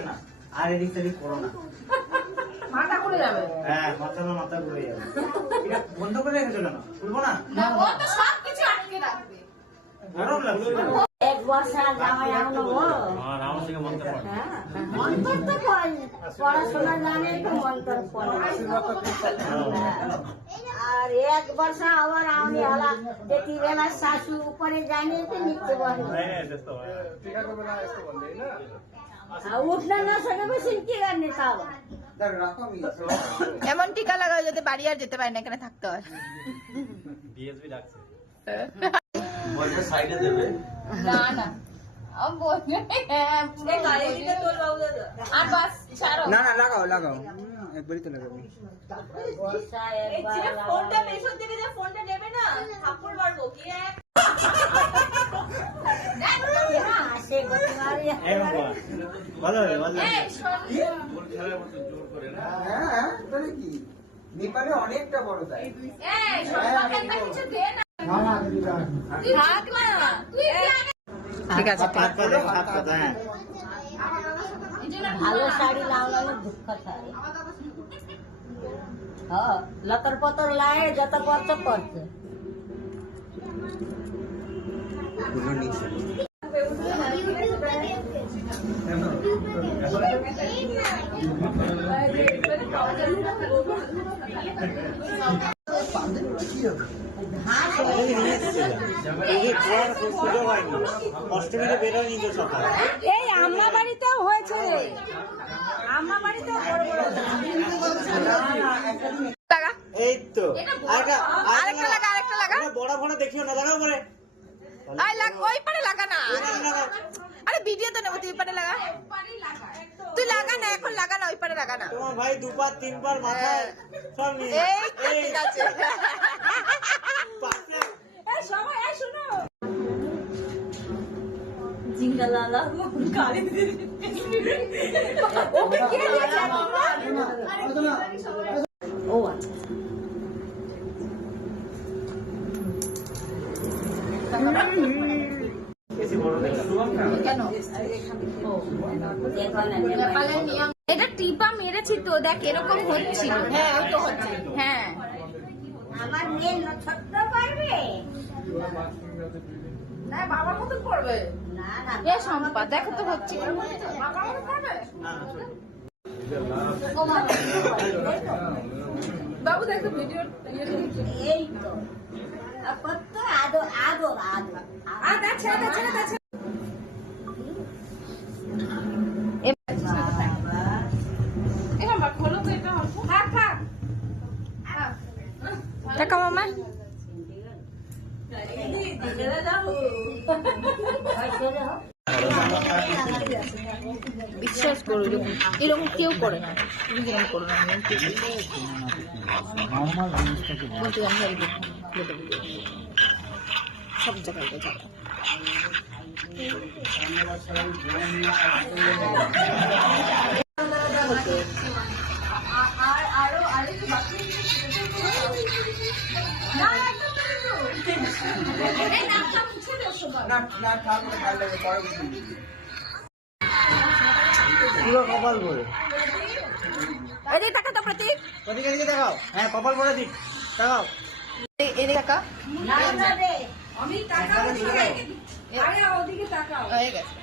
না। আর এদিক সেদিক করো না। মাথা ঘুরে যাবে। হ্যাঁ মাথা না মাথা ঘুরে যাবে। এটা বন্ধ করে রেখেছো কেন? খুলবো না? না ও তো সব কিছু আটকে রাখবে। গরম লাগছে এক জামাই বড় হ্যাঁ মন্তর তো পড়ে পড়াশোনা জানে তো মন্তর পড়ে হ্যাঁ। আর এক বর্ষা আবার আমি হলা দেখি বেলা শাশু উপরে জানিয়ে তো নিচ্ছে বলে আর উঠলে না। কি গান এমন টিকা লাগাও যাতে বাড়ি আর যেতে পারে না এখানে থাকতে হয়। বলবে হ্যাঁ, পুরো আর বাস না না লাগাও লাগাও। একবারই তো লাগাবো। ফোনটা পেছন থেকে যে ফোনটা নেবে না থাপ্পড় মারবো কি এক? ভালো হ্যাঁ তাহলে কি? নেপালে অনেকটা বড় তাই। ঠিক আছে হ্যাঁ। ভালো শাড়ি লাগালে দুঃখ হ্যাঁ। লতর পতর লাগে যত করছে পুরো নিচে এই যে পড়ার সুযোগ হয়নি অষ্টমীতে বেরোয়নি তো সকাল এই আম্মা বাড়িতেও হয়েছে রে আম্মা বাড়িতেও বড় বড়। এই তো আরেকটা আরেকটা লাগা, আরেকটা লাগা। আরে বড় ফোনে দেখিও না লাগাও পরে আই লাগ ওই পারে লাগা না। আরে ভিডিও তো নেব তুই ওই পারে লাগা। তুই লাগা না এখন লাগা না ওই পারে লাগা না। তোমার ভাই দুবার তিনবার মাথায় সব নিয়ে এই ঠিক আছে। পাশে সবাই এই শোনো। জিঙ্গালালা গালি ওকে কে দিয়েছে? ও আচ্ছা। কেন? এটা টিপা মেরেছি তো দেখ এরকম হচ্ছিল হ্যাঁ তো হচ্ছে। হ্যাঁ। আমার মেয়ে ছোট্ট পারবে না বাবার মতো করবে। না না এ সম্পা দেখো তো হচ্ছে। বাবার মতো করবে? না না ছোট। বাবু দেখো ভিডিও এই তো। কত আদর আদর আদর। আদর আছে আদর আছে আছে টাকা মামা। বিশ্বাস করো এরকম কেউ করে না। করো না। সব জায়গায় পরে কপাল করে এদিকে টাকা তো প্রতীক। ওদিকে এদিকে দেখাও হ্যাঁ কপাল করে দিক। দেখাও এ- এদিকে টাকা না না রে। হয়ে গেছে।